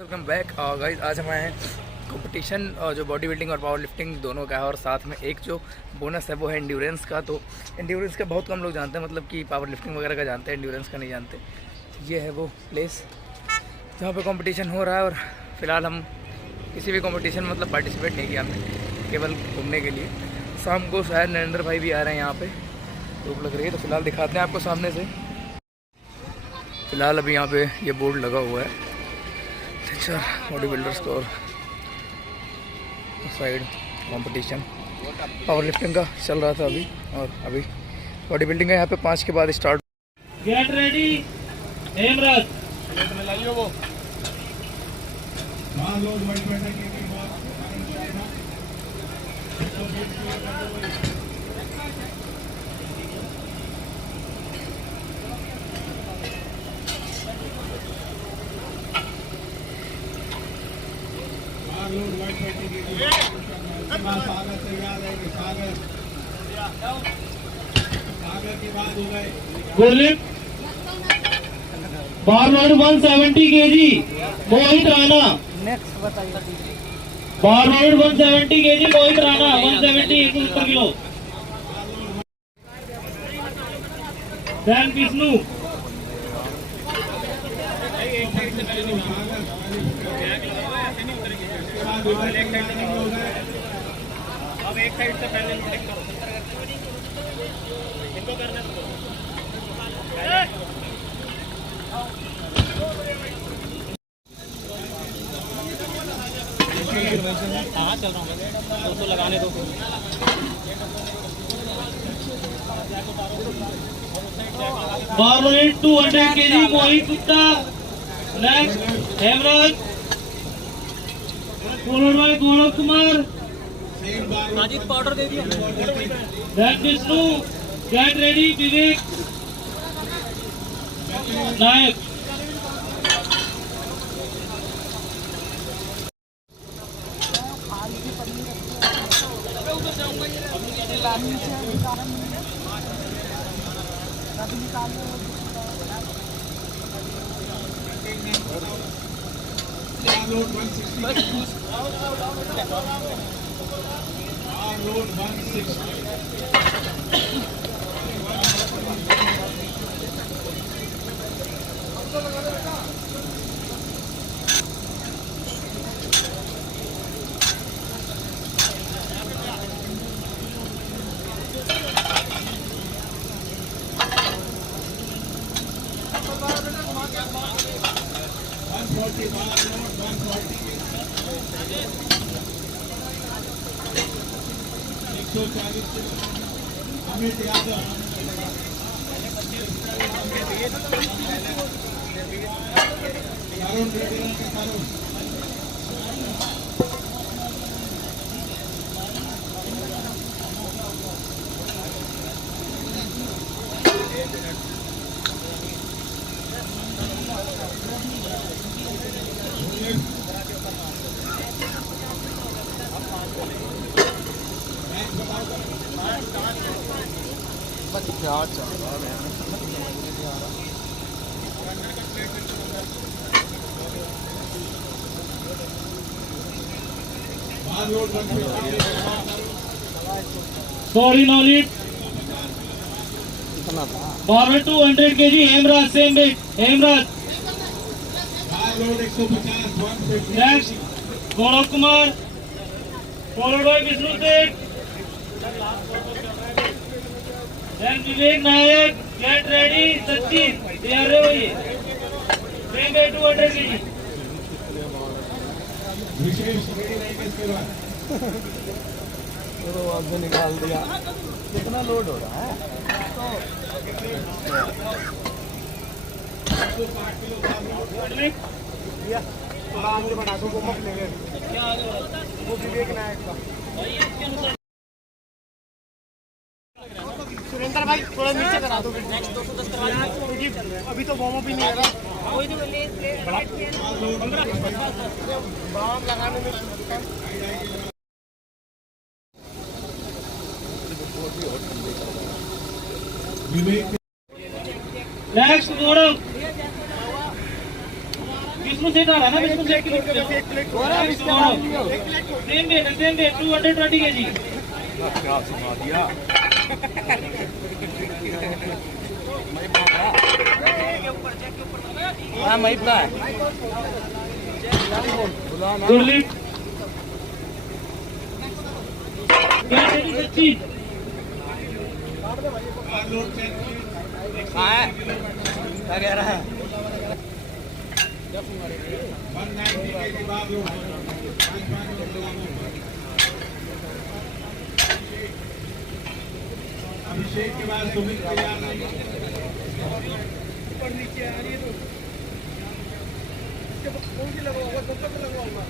Welcome back guys. आज हमारे competition जो बॉडी बिल्डिंग और पावर लिफ्टिंग दोनों का है, और साथ में एक जो बोनस है वो है एंड्योरेंस का। तो एंड्योरेंस का बहुत कम लोग जानते हैं, मतलब कि पावर लिफ्टिंग वगैरह का जानते हैं, एंड्योरेंस का नहीं जानते। ये है वो प्लेस जहाँ पे कंपटीशन हो रहा है, और फिलहाल हम किसी भी कंपटीशन में मतलब पार्टिसिपेट नहीं किया हमने, केवल घूमने के लिए। शाम को शायद नरेंद्र भाई भी आ रहे हैं यहाँ पे, धूप लग रही है तो फिलहाल दिखाते हैं आपको सामने से। फिलहाल अभी यहाँ पे ये बोर्ड लगा हुआ है बॉडी बिल्डर्स को, और साइड कंपटीशन पावर लिफ्टिंग का चल रहा था अभी, और अभी बॉडी बिल्डिंग का यहाँ पे 5 के बाद स्टार्ट। गेट रेडी हेमराज वो गुरलिप बार लोड 170 केजी मोहित राणा। नेक्स्ट बताइए। बार लोड 170 केजी मोहित राणा 170 170 किलो। दैन विष्णु अब एक साइड से पहले इनको करना हाँ चल रहा हूँ 200 लगाने दो। Bar 200 kg Mohit Gupta. Next Hemraj followed by Gaurav Kumar. Ajit powder दे दिया। Then Vishnu get ready Vivek Nayak. Sorry no lift bar 200 kg Hemraj same weight Hemraj. Next Gaurav Kumar followed by Vishnu Seth. Then Vivek Nayak get ready Sachin तैयार रहो। ये सेम वेट 200 केजी। तो आपने निकाल दिया। कितना लोड हो रहा है? बना दो वो विवेक नायक का। सुरेंद्र भाई थोड़ा नीचे करा दो, नेक्स्ट 210 करवा दो क्योंकि अभी तो वार्म अप ही नहीं है ना। कोई नहीं बाम लगाने में नेक्स्ट गौरव विष्णु सेठ आ रहा है ना, विष्णु सेठ की लिफ्ट पे सेम वेट 220 kg। हाँ महीप का है गुड लिफ्ट सच्ची कहाँ है क्या कह रहा है अभिषेक के बाद सुमित तैयार ऊपर नीचे आ रही है तो इसके कौन सी लगवाऊंगा कब तक लगवाऊंगा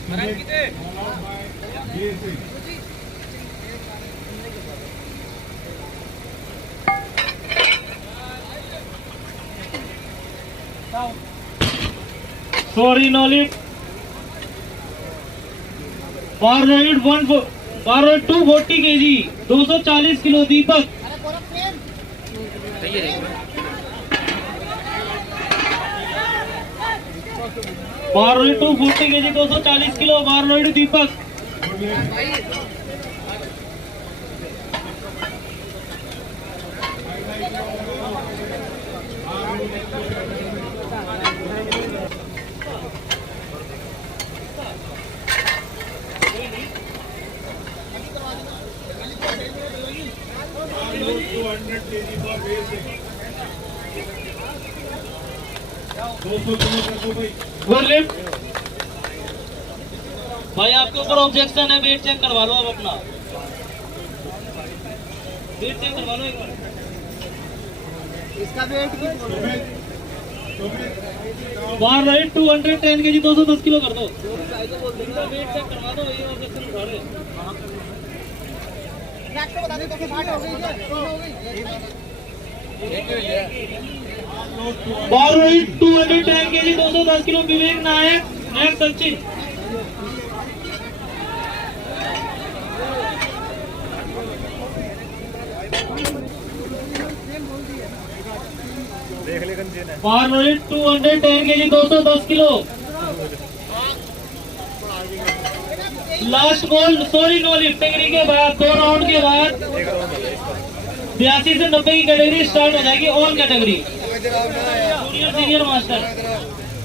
15 सॉरी नो लिफ्ट बार राइड 240 kg 240 किलो दीपक बार राइड 240 kg 240 किलो बार राइड दीपक गुड लिफ्ट भाई आपके ऊपर ऑब्जेक्शन है, वेट चेक करवा लो अब अपना वेट चेक करवा लो एक बार इसका वेट बार राइट 210 kg 210 किलो कर दो इनका वेट चेक करवा दो, ये ऑब्जेक्शन उठा रहे बता दे तो 60 हो गई bar right 210 kg 210 kilo Vivek Nayak next Sachin bar right 210 kg 210 kilo last ball sorry no lift degree के बाद 2 राउंड के बाद 82 से 90 की कैटेगरी स्टार्ट हो जाएगी all category junior senior master.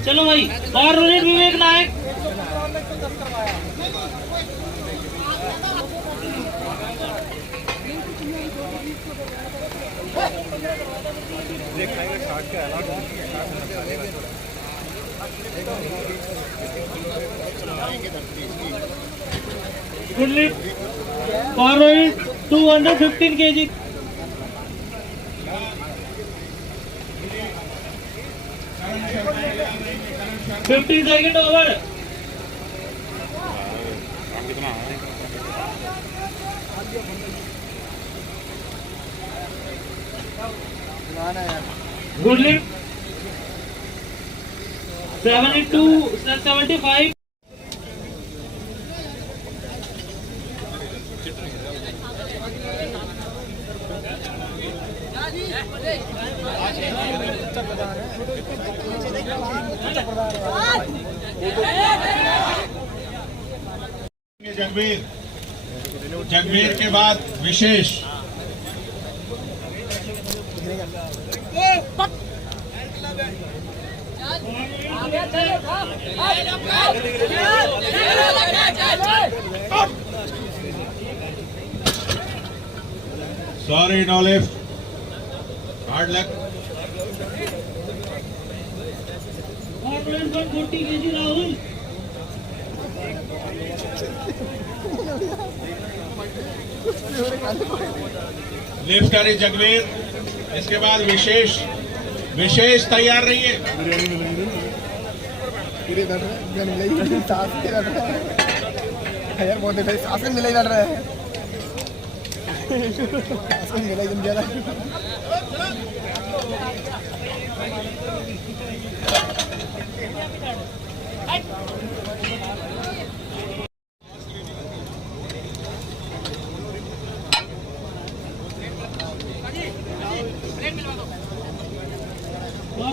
चलो भाई bar round Vivek Nayak good lift bar round 215 kg 50 second over good lift 75 Jagveer के बाद Vishesh sorry no lift hard luck 140 kg Rahul lift करे जगवीर, इसके बाद विशेष तैयार रहिए। यार बहुत सांस में मिला ही लड़ रहा है सांस में मिला एकदम ज्यादा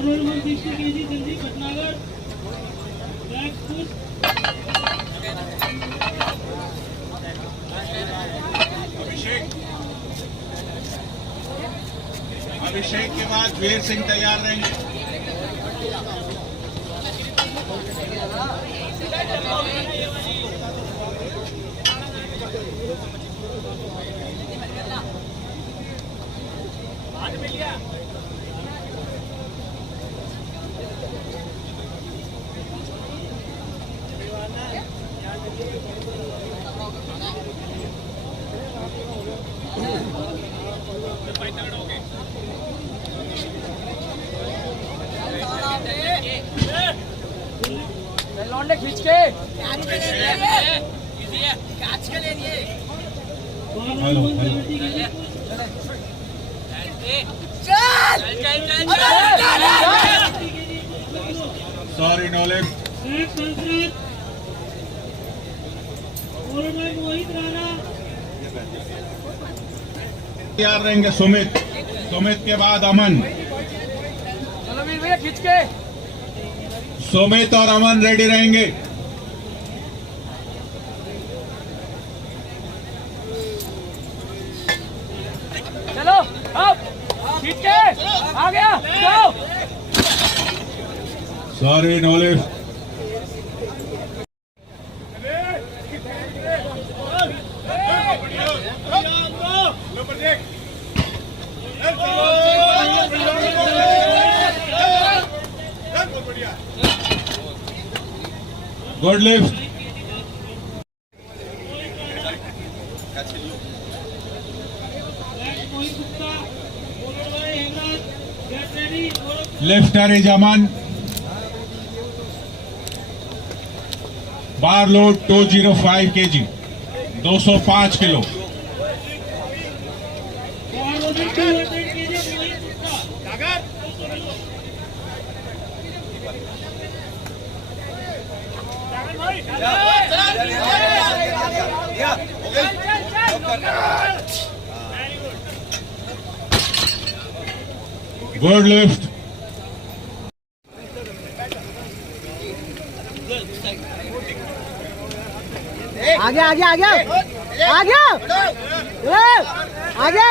रोल 160 kg Sanjeev Bhatnagar back push Abhishek के बाद वीर सिंह तैयार रहेंगे। लौंडे खींच के हेलो सॉरी नॉलेज तैयार रहेंगे। सुमित के बाद अमन। चलो वीर भैया खींच के। सुमित और अमन रेडी रहेंगे। चलो अब खींच के आ गया जाओ। Sorry knowledge good lift. Lifter is Aman. Bar load 205 kg 205 kilo. Good lift. आगे आगे आगे आगे आगे।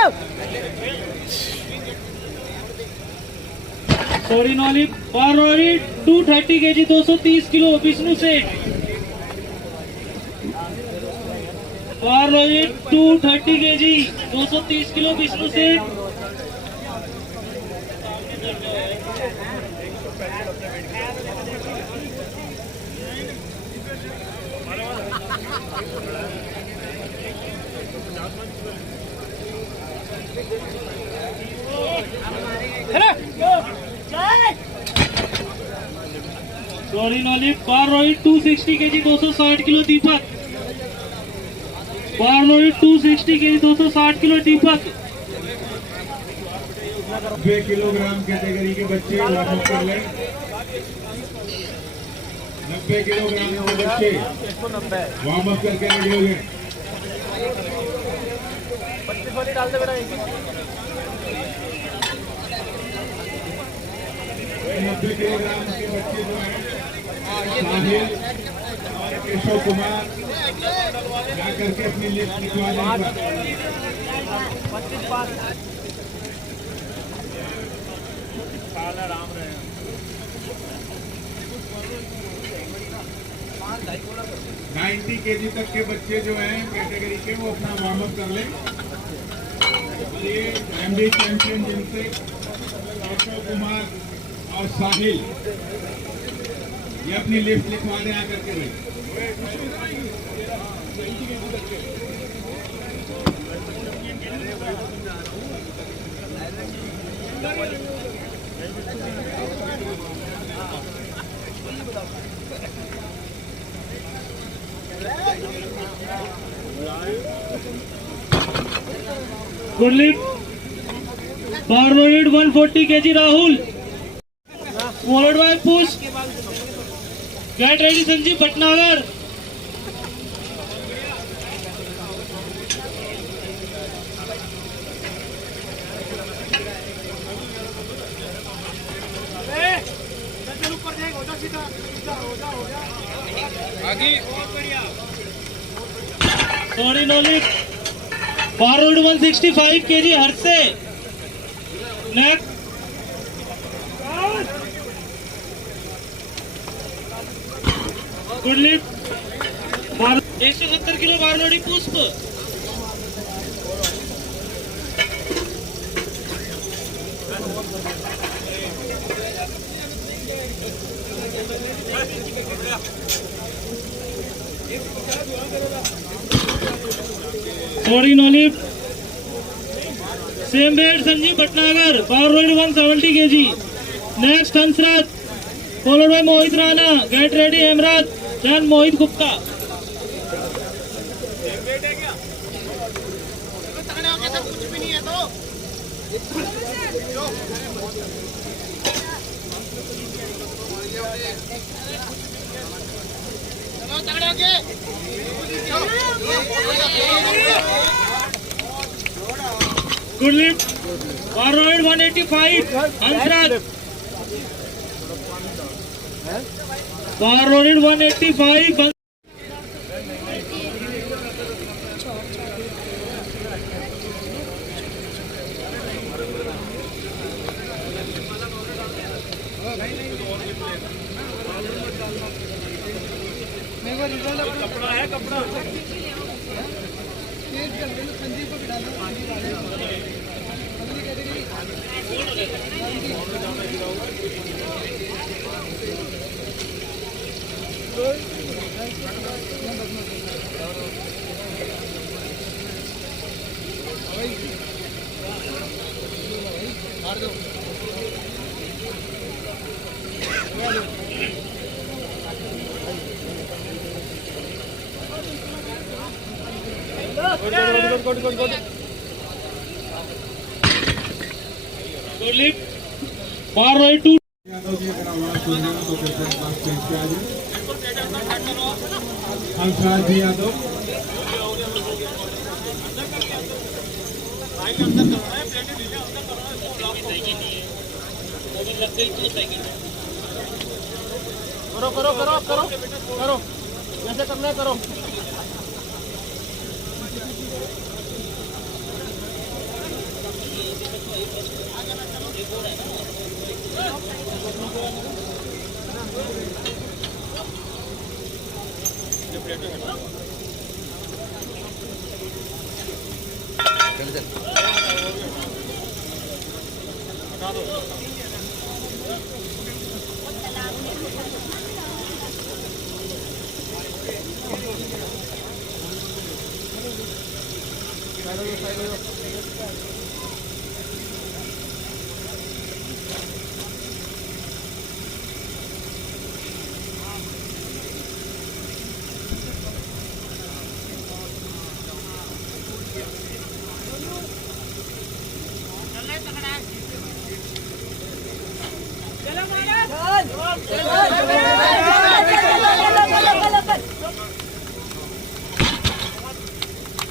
सॉरी नॉली पारोरी 230 kg 230 किलो विष्णु सेठ। पारोरी 230 kg 230 kilo Vishnu Seth. Sorry नॉली पारोरी 260 kg 260 kilo दीपक। पारोरी 260 kg 260 किलो दीपक। 2 किलोग्राम कैटेगरी के बच्चे वार्म अप कर लें। 90 किलोग्राम के बच्चे वार्म अप करके रेडी हो गए। 25 वाली डाल दे बेटा। 90 किलोग्राम के बच्चे जो हैं साहिल और केशव कुमार जा करके अपनी लिस्ट लिखवा लें। 90 kg तक के बच्चे जो हैं कैटेगरी के वो अपना वार्म अप कर लें। ये एमडी चैंपियन जिनसे केशव कुमार और साहिल ये अपनी लिस्ट लिखवा दें आकर के भाई। गुरलीप पारोरी 140 kg Rahul. Forward by push get ready Sanjeev Bhatnagar. Sorry no lift forward 165 kg हर से next good lift 170 kilo bar loaded पुष्प sorry no lift same weight Sanjeev Bhatnagar power load 170 kg next Hansraj followed by Mohit Rana get ready Hemraj then Mohit Gupta good lift forward 185 Hansraj forward 185 forward 2 Yadav ji अगर आवाज सुन रहे हो तो कृपया class stage पे आ जाए हंसराज जी यादव करो जैसे करना है करो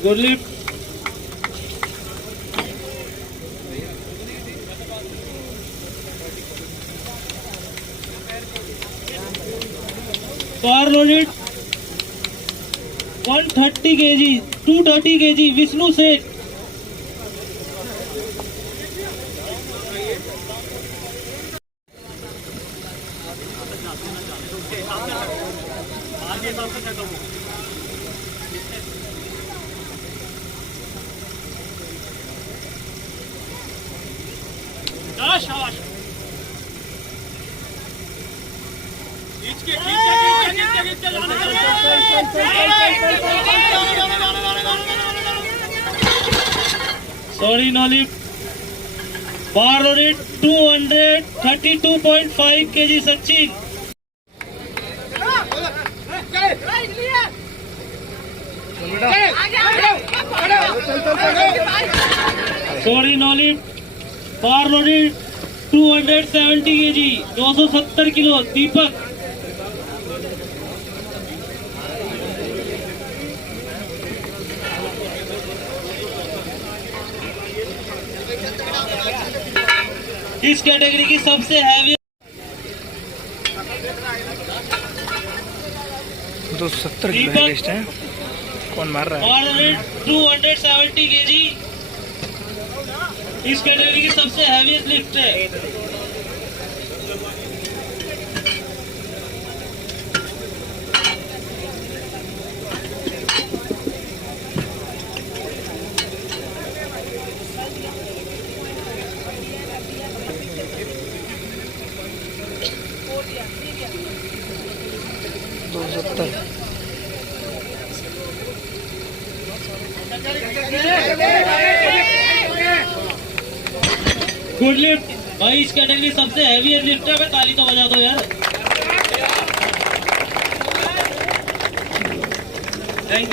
good lift power loaded 130 kg 230 kg Vishnu Seth sorry no lift power loaded 232.5 kg Sachin sorry no lift power loaded 270 kg 270 kilo Deepak इस कैटेगरी की सबसे हैवी 270 की है लिस्ट है। कौन मार रहा है? 270 केजी इस कैटेगरी की सबसे हैवीएस्ट लिफ्ट है। गुड लिफ्ट भाई, इस कैटेगरी सबसे हैवी लिफ्ट है। ताली तो बजा दो यार। Thank you.